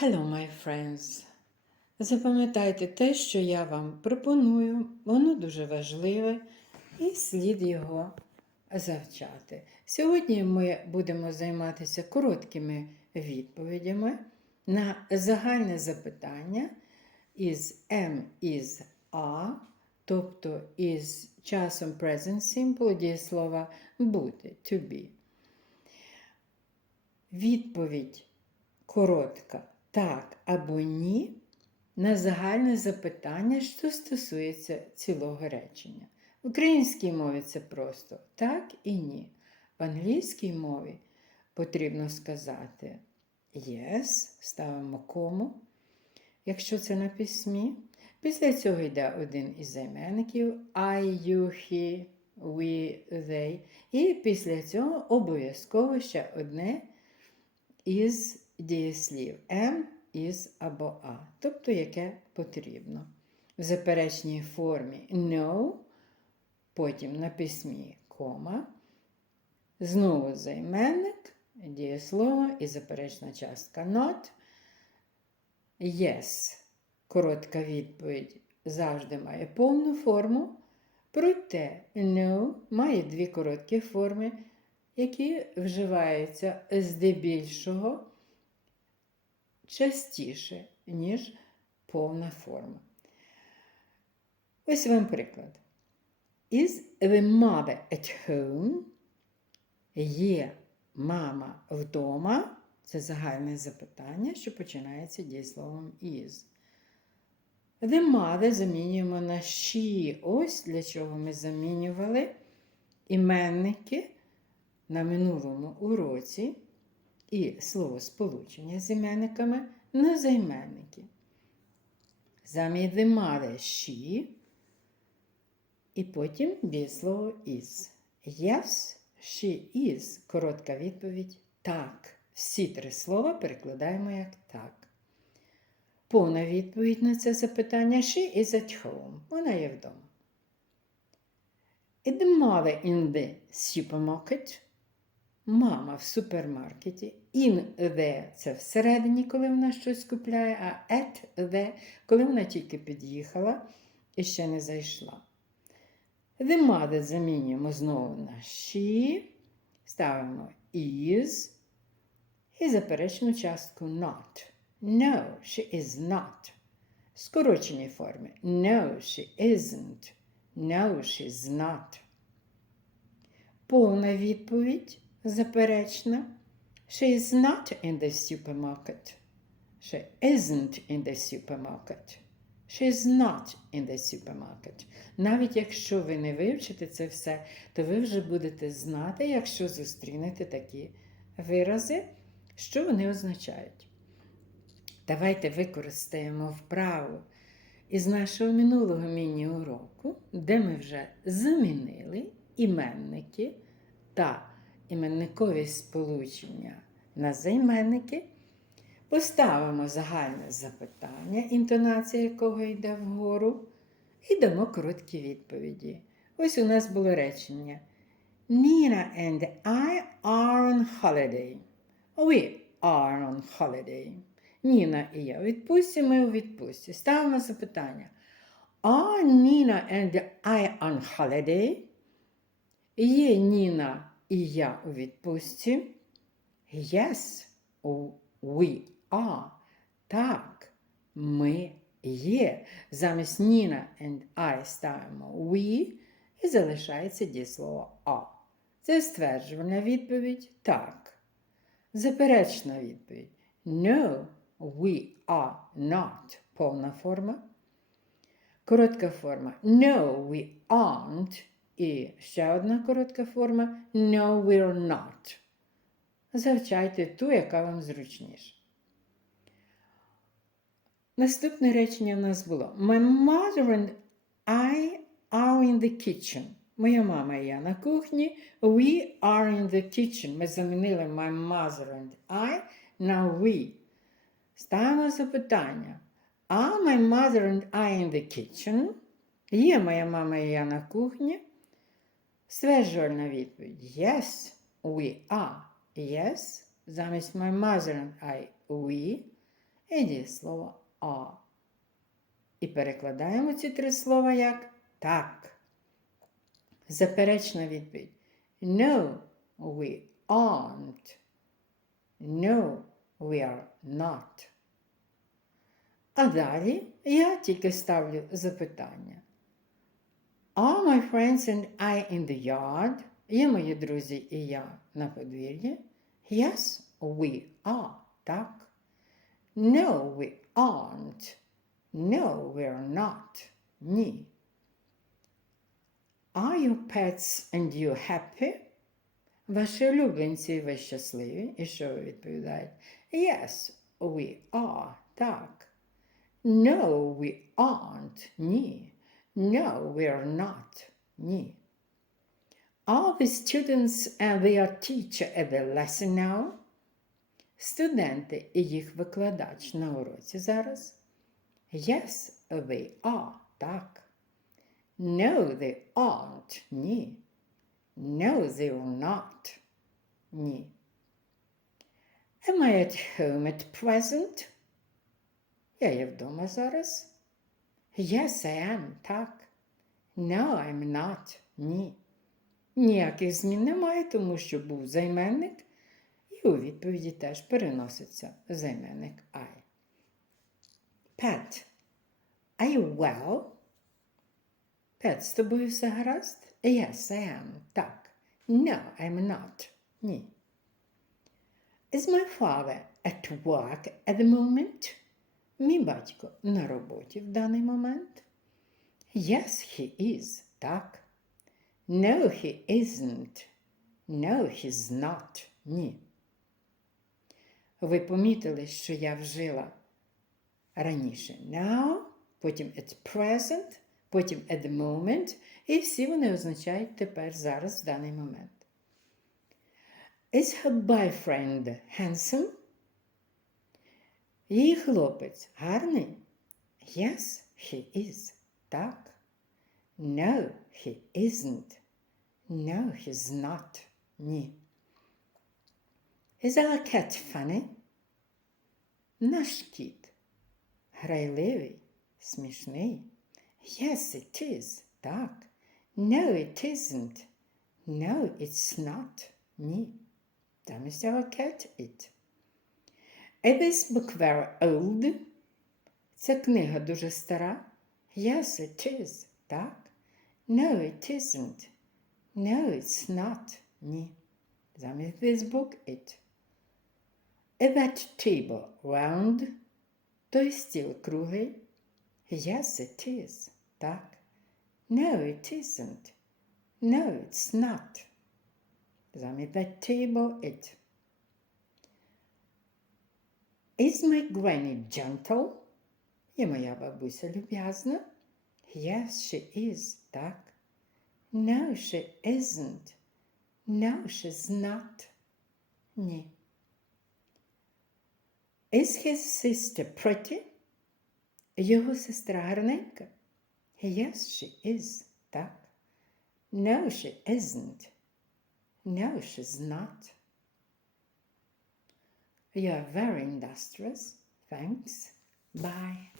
Hello, my friends! Запам'ятайте те, що я вам пропоную, воно дуже важливе і слід його завчати. Сьогодні ми будемо займатися короткими відповідями на загальне запитання із M із A, тобто із часом present simple дієслова бути to be. Відповідь коротка так або ні на загальне запитання, що стосується цілого речення. В українській мові це просто так і ні. В англійській мові потрібно сказати yes, ставимо кому, якщо це на письмі. Після цього йде один із займенників I, you, he, we, they. І після цього обов'язково ще одне із дієслів am, is або a, тобто яке потрібно. В заперечній формі no, потім на письмі кома, знову займенник, дієслово і заперечна частка not. Yes, коротка відповідь завжди має повну форму, проте no має дві короткі форми, які вживаються здебільшого частіше, ніж повна форма. Ось вам приклад. Is the mother at home? Є мама вдома. Це загальне запитання, що починається дієсловом is. The mother замінюємо на she. Ось для чого ми замінювали іменники на минулому уроці і словосполучення з іменниками на займенники. The she, і потім дієслово is. Yes, she is. Коротка відповідь так. Всі три слова перекладаємо як так. Повна відповідь на це запитання she is at home. Вона є вдома. Mother in the supermarket? Мама в супермаркеті. In the це всередині, коли вона щось купляє, а at the, коли вона тільки під'їхала і ще не зайшла. The mother замінюємо знову на she, ставимо is і заперечну частку not. No, she is not. В скороченій формі. No, she isn't. No, she's not. Повна відповідь заперечна. She is not in the supermarket. She isn't in the supermarket. She is not in the supermarket. Навіть якщо ви не вивчите це все, то ви вже будете знати, якщо зустрінете такі вирази, що вони означають. Давайте використаємо вправу із нашого минулого міні-уроку, де ми вже замінили іменники та іменникові сполучення на займенники. Поставимо загальне запитання, інтонація якого йде вгору, і дамо короткі відповіді. Ось у нас було речення. Nina and I are on holiday. We are on holiday. Ніна і я у відпустці, ми у відпустці. Ставимо запитання. Are Nina and I on holiday? Є Ніна і я у відпустці? Yes, we are. Так, ми є. Замість Ніна and I ставимо we і залишається дієслово а. Це стверджувальна відповідь так. Заперечна відповідь. No, we are not. Повна форма. Коротка форма. No, we aren't. І ще одна коротка форма No, we're not. Завчайте ту, яка вам зручніша. Наступне речення в нас було My mother and I are in the kitchen. Моя мама і я на кухні. We are in the kitchen. Ми замінили my mother and I на we. Ставимо запитання. Are my mother and I in the kitchen? Є моя мама і я на кухні. Стверджувальна відповідь. Yes, we are. Yes. Замість my mother and I we. і дієслово а. І перекладаємо ці три слова як так. Заперечна відповідь. No, we aren't. No, we are not. А далі я тільки ставлю запитання. Are my friends and I in the yard? Є мої друзі і я на подвір'ї? Yes, we are. Так. No, we aren't. No, we're not. Ні. Are your pets and you happy? Ваші улюбленці і ви щасливі? І що ви відповідаєте? Yes, we are. Так. No, we aren't. Ні. No, we're not. Ні. Are the students and their teacher at the lesson now? Студенти і їх викладач на уроці зараз? Yes, they are. Так. No, they aren't. Ні. No, they're not. Ні. Am I at home at present? Я є вдома зараз. Yes, I am. Так. No, I'm not. Ні. Ніяких змін немає, тому що був займенник, і у відповіді теж переноситься займенник I. Pet. Are you well? Пет, з тобою все гаразд? Yes, I am. Так. No, I'm not. Ні. Is my father at work at the moment? Мій батько на роботі в даний момент? Yes, he is. Так. No, he isn't. No, he's not. Ні. Ви помітили, що я вжила раніше now, потім at present, потім at the moment, і всі вони означають тепер зараз в даний момент. Is her boyfriend handsome? Її хлопець гарний? Yes, he is. Так. No, he isn't. No, he's not. Ні. Is our cat funny? Наш кіт. Грайливий, смішний. Yes, it is. Так. No, it isn't. No, it's not. Ні. Замість our cat it. This book very old? Книга дуже стара. Yes, it is. Так. No, it isn't. No, it's not. Ні. Замість this book it. Is that table round? Той стіл круглий. Yes, it is. Так. No, it isn't. No, it's not. Замість that table it. Is my granny gentle? Є моя бабуся люб'язна? Yes, she is. Так. No, she isn't. No, she's not. Ні. Is his sister pretty? Його сестра гарненька? Yes, she is. Так. No, she isn't. No, she's not. You're very industrious. Thanks. Bye.